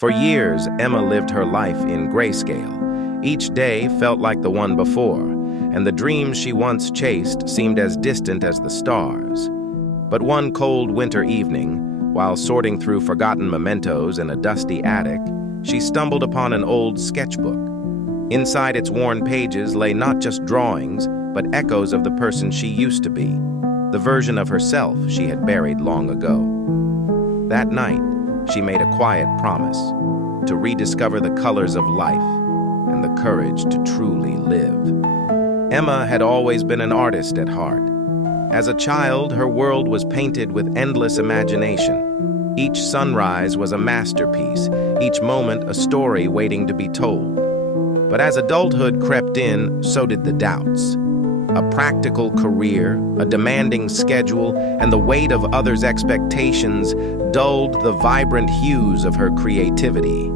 For years, Emma lived her life in grayscale. Each day felt like the one before, and the dreams she once chased seemed as distant as the stars. But one cold winter evening, while sorting through forgotten mementos in a dusty attic, she stumbled upon an old sketchbook. Inside its worn pages lay not just drawings, but echoes of the person she used to be, the version of herself she had buried long ago. That night, she made a quiet promise to rediscover the colors of life and the courage to truly live. Emma had always been an artist at heart. As a child, her world was painted with endless imagination. Each sunrise was a masterpiece, each moment a story waiting to be told. But as adulthood crept in, so did the doubts. A practical career, a demanding schedule, and the weight of others' expectations dulled the vibrant hues of her creativity.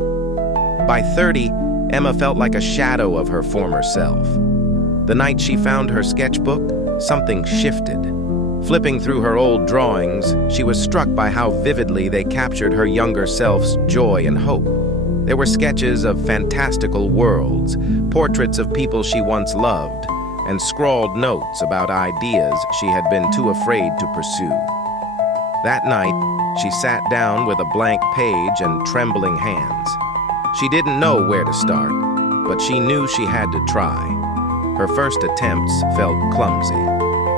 By 30, Emma felt like a shadow of her former self. The night she found her sketchbook, something shifted. Flipping through her old drawings, she was struck by how vividly they captured her younger self's joy and hope. There were sketches of fantastical worlds, portraits of people she once loved, and scrawled notes about ideas she had been too afraid to pursue. That night, she sat down with a blank page and trembling hands. She didn't know where to start, but she knew she had to try. Her first attempts felt clumsy.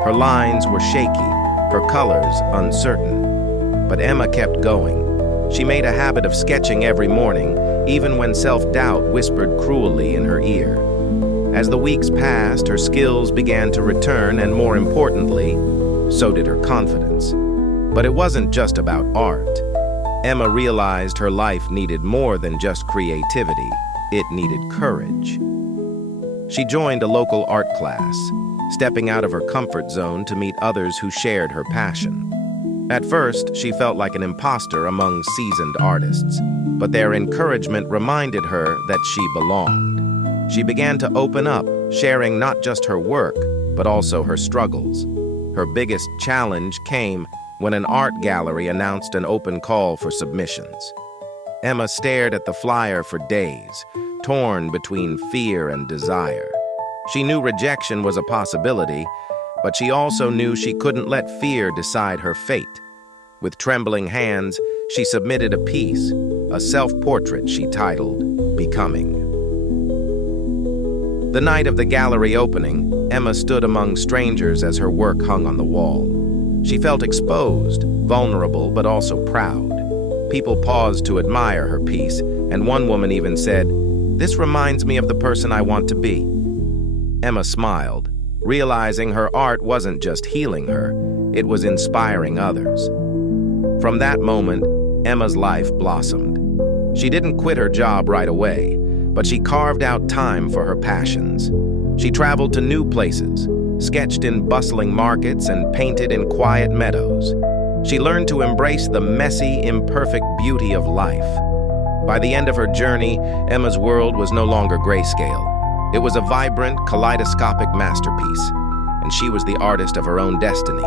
Her lines were shaky, her colors uncertain. But Emma kept going. She made a habit of sketching every morning, even when self-doubt whispered cruelly in her ear. As the weeks passed, her skills began to return, and more importantly, so did her confidence. But it wasn't just about art. Emma realized her life needed more than just creativity. It needed courage. She joined a local art class, stepping out of her comfort zone to meet others who shared her passion. At first, she felt like an imposter among seasoned artists, but their encouragement reminded her that she belonged. She began to open up, sharing not just her work, but also her struggles. Her biggest challenge came when an art gallery announced an open call for submissions. Emma stared at the flyer for days, torn between fear and desire. She knew rejection was a possibility, but she also knew she couldn't let fear decide her fate. With trembling hands, she submitted a piece, a self-portrait she titled Becoming. The night of the gallery opening, Emma stood among strangers as her work hung on the wall. She felt exposed, vulnerable, but also proud. People paused to admire her piece, and one woman even said, "This reminds me of the person I want to be." Emma smiled, realizing her art wasn't just healing her, it was inspiring others. From that moment, Emma's life blossomed. She didn't quit her job right away, but she carved out time for her passions. She traveled to new places, sketched in bustling markets, and painted in quiet meadows. She learned to embrace the messy, imperfect beauty of life. By the end of her journey, Emma's world was no longer grayscale. It was a vibrant, kaleidoscopic masterpiece, and she was the artist of her own destiny.